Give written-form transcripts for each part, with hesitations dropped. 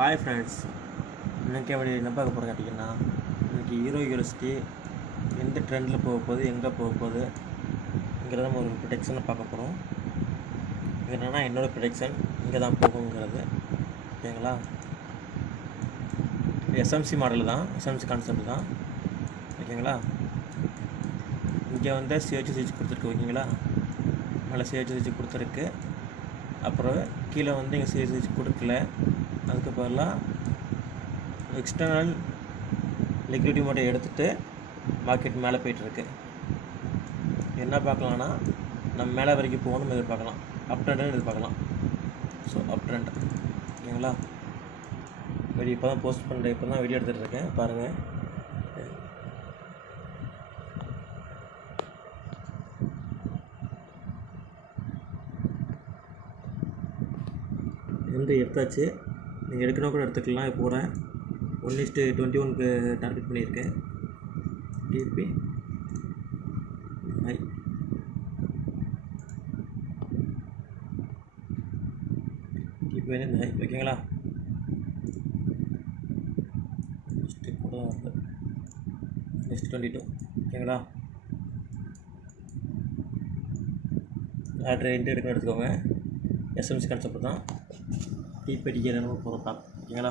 Hi friends, இன்றைக்கி அப்படி என்ன பார்க்க போகிறோம் கேட்டிங்கன்னா, இன்றைக்கி ஹீரோ யூனிவர்சிட்டி எந்த ட்ரெண்டில் போக போகுது, எங்கே போக போகுதுங்கிறத நம்ம ஒரு ப்ரொடெக்ஷனை பார்க்க போகிறோம். என்னென்னா என்னோடய ப்ரொடெக்ஷன் இங்கே தான் போகுங்கிறது. ஓகேங்களா? எஸ்எம்சி மாடல் தான், எஸ்எம்சி கான்செப்ட் தான். ஓகேங்களா? இங்கே வந்து சிஹெச் கொடுத்துருக்கு. ஓகேங்களா? மேலே சிஹெச் கொடுத்துருக்கு. அப்புறம் கீழே வந்து இங்கே சிஹெச் கொடுக்கல. அதுக்கு பதிலாக எக்ஸ்டர்னல் லிக்விடிட்டி மட்டும் எடுத்துகிட்டு மார்க்கெட் மேலே போய்ட்டுருக்கு. என்ன பார்க்கலான்னா, நம்ம மேலே வரைக்கும் போகணும்னு எதிர்பார்க்கலாம். அப் ட்ரெண்டுன்னு எதிர்பார்க்கலாம். ஸோ அப் ட்ரெண்ட். ஓகேங்களா? வீடியோ இப்போ தான் போஸ்ட் பண்ணுறேன், இப்போ தான் வீடியோ எடுத்துகிட்டு இருக்கேன், பாருங்கள். வந்து எடுத்தாச்சு. நீங்கள் எடுக்கணும் கூட எடுத்துக்கலாம். இப்போ கூட 1:21க்கு டார்கெட் பண்ணியிருக்கேன். டிபி ஹை டிபி வந்து ஹை. ஓகேங்களா? நெக்ஸ்ட்டு கூட நெக்ஸ்ட் 22. ஓகேங்களா? ஆர்டர் என்ட்ரி எடுக்கணும் எடுத்துக்கோங்க. எஸ்எம்சி கான்செப்ட் தான். டிபி அடிக்கிற நம்ம போகிறோம். ஓகேங்களா?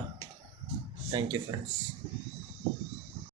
Thank you friends.